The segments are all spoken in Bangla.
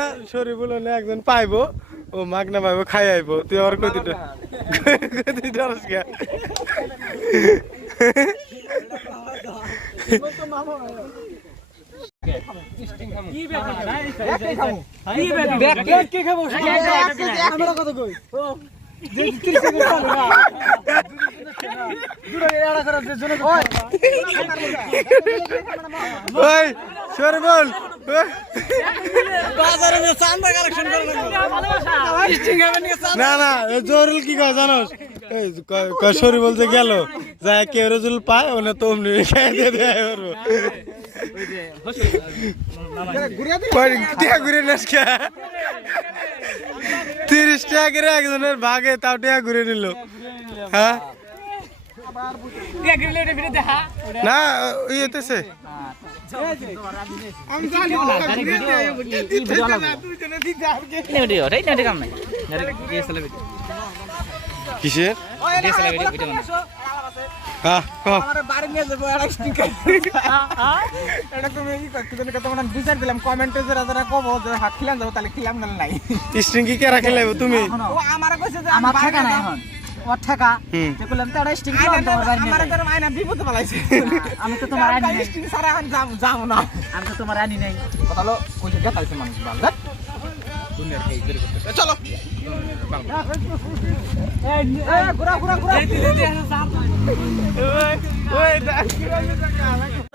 না সরি বলো না একজন পাইবো ও মাগনা পাইবো খাই আইবো তুই আর কতিটা না না জরুল কি কয় জানোস সরি বলতে গেল যা কেউ রজুল পায় ওনে তো অমনি খেয়ে দিয়ে দেয় ঘুরে নাস 30 টাকা করে একজনের ভাগে তাও টাকা ঘুরে নিল হ্যাঁ না ইয়েতেছে কিসের স্ট্রিং কি কেরা খেলাইব তুমি আমি তো তোমার আনি নাই চলো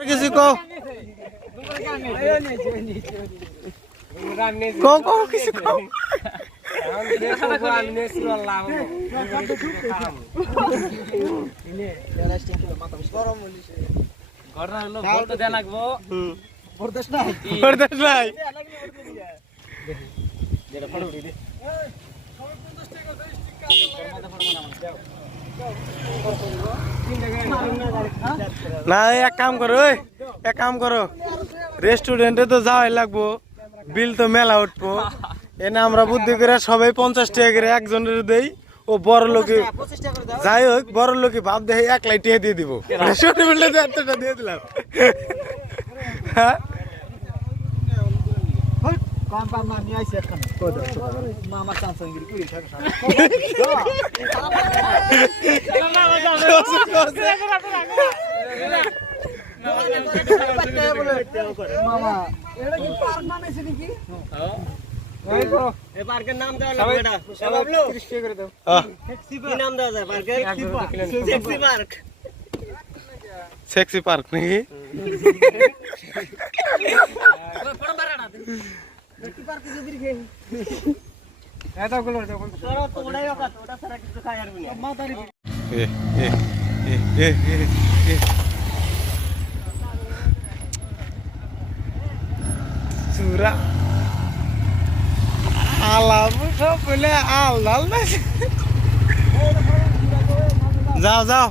কিছু কো কিছু কো না এক কাম করো রেস্টুরেন্টে তো যাওয়াই লাগবো বিল তো মেলা উঠবো এনে আমরা বুদ্ধি করে সবাই 50 টাকা করে একজনের দেই ও বড় লোকে যাই হোক বড় লোকে ভাব দেখে 1 লাখ টাকা দিয়ে দিব রেস্টুরেন্টে এতটা দিয়ে দিলাম হ্যাঁ পার্কের নাম দেওয়া লাগবে এটা বাবলু 30 টাকা করে দাও কি নাম দেওয়া যায় পার্কের সেক্সি পার্ক সেক্সি পার্ক নাকি সেক্সি পার্ক যদি রেখে এটা গুলো দাও তো ওটাই ওটা সারা কিছু খাই আর না মাথারি সুরা আলাম সব বলে আলাল না যাও যাও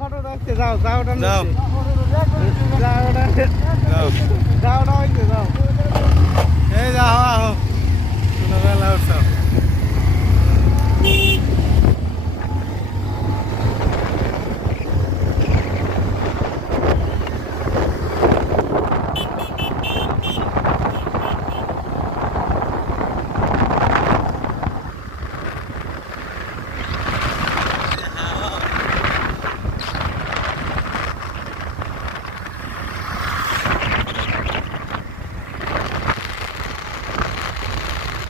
ফটো রাখতে যাও যাও যাও যাও যাও এই যাও আহো শোনা বেলা উঠছো